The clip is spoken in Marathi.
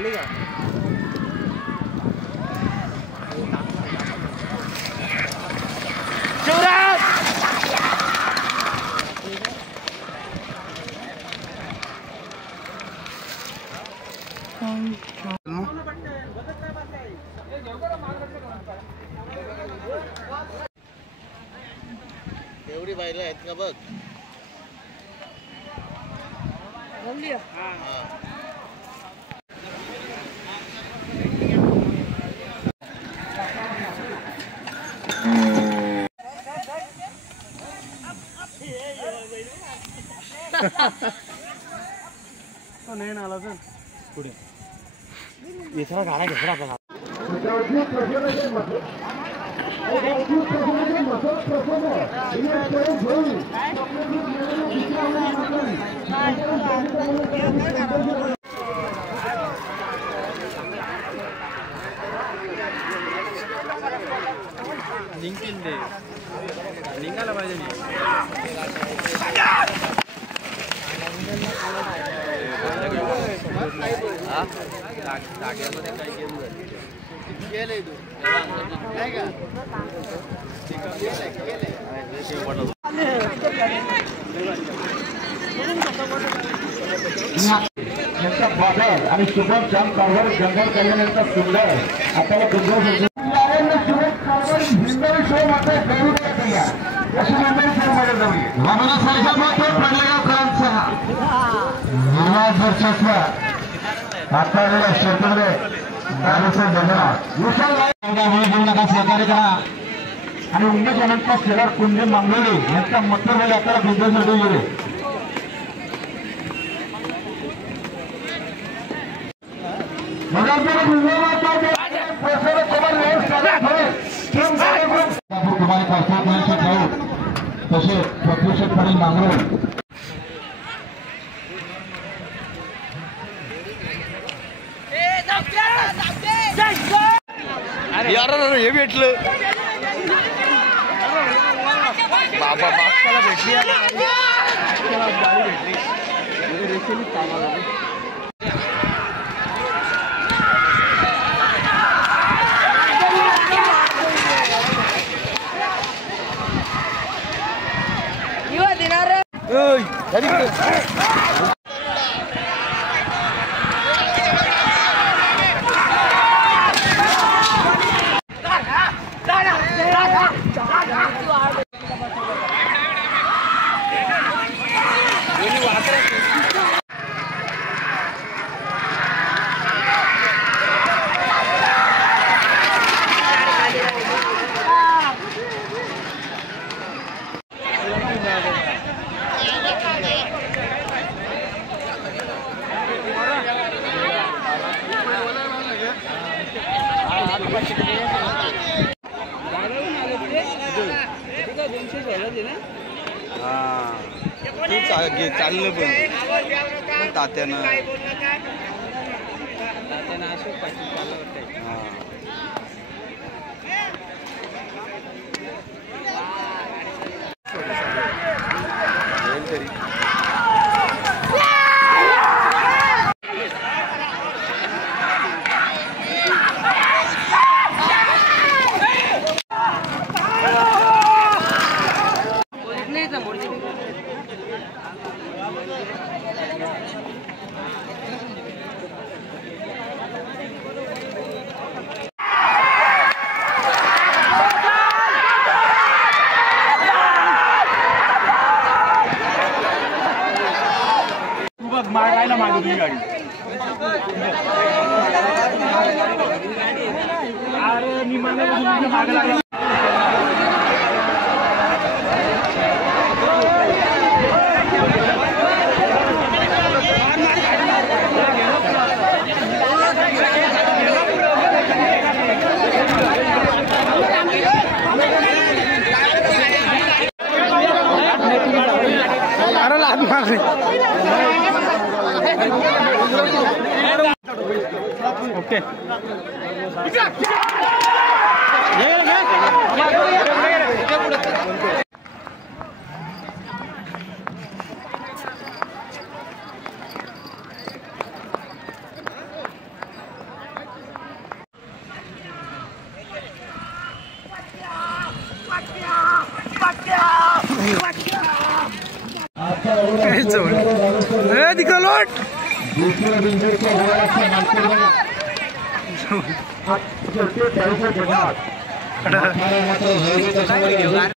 झाली का शिवराज एवढी बायला आहेत का बघ नाही ना आला तर पुढे येथरा गाडा घेतला आपला लिंकिन दे लिंगाला पाहिजे जागेमध्ये काही गेम गेलंय तू नाही का बाजार आणि शुभम श्याम कारभार जंगल कल्याण यांचा सुंदर आपल्याला शो मात्र करू द्या अशी मंडळी शोमध्ये जाऊया रमणा सारख्या मात्र पडलेगावकरांचा निर्वाह वर्षाचा आता क्षेत्रामध्ये घेऊ नका सहकार्य करा आणि उमेदवारांचा शेलार कुंडे मांगवले यांचा मतदार आपल्याला बिंदूसाठी गेले तुम्हाला पासपोर्ट ठेवू तसे प्रत्यक्षपणे मागणं यार हे भेटलं बाबा बाप्पाला भेटली गाडी भेटली रेषेली कामाला चाललं पण तात्यानं अशोक पाटील चाललं वाटतंय तरी मागायला मागवली गाडी अरे मी मागायला ओके दिखा लोट दूसरे बिंदु के हुआ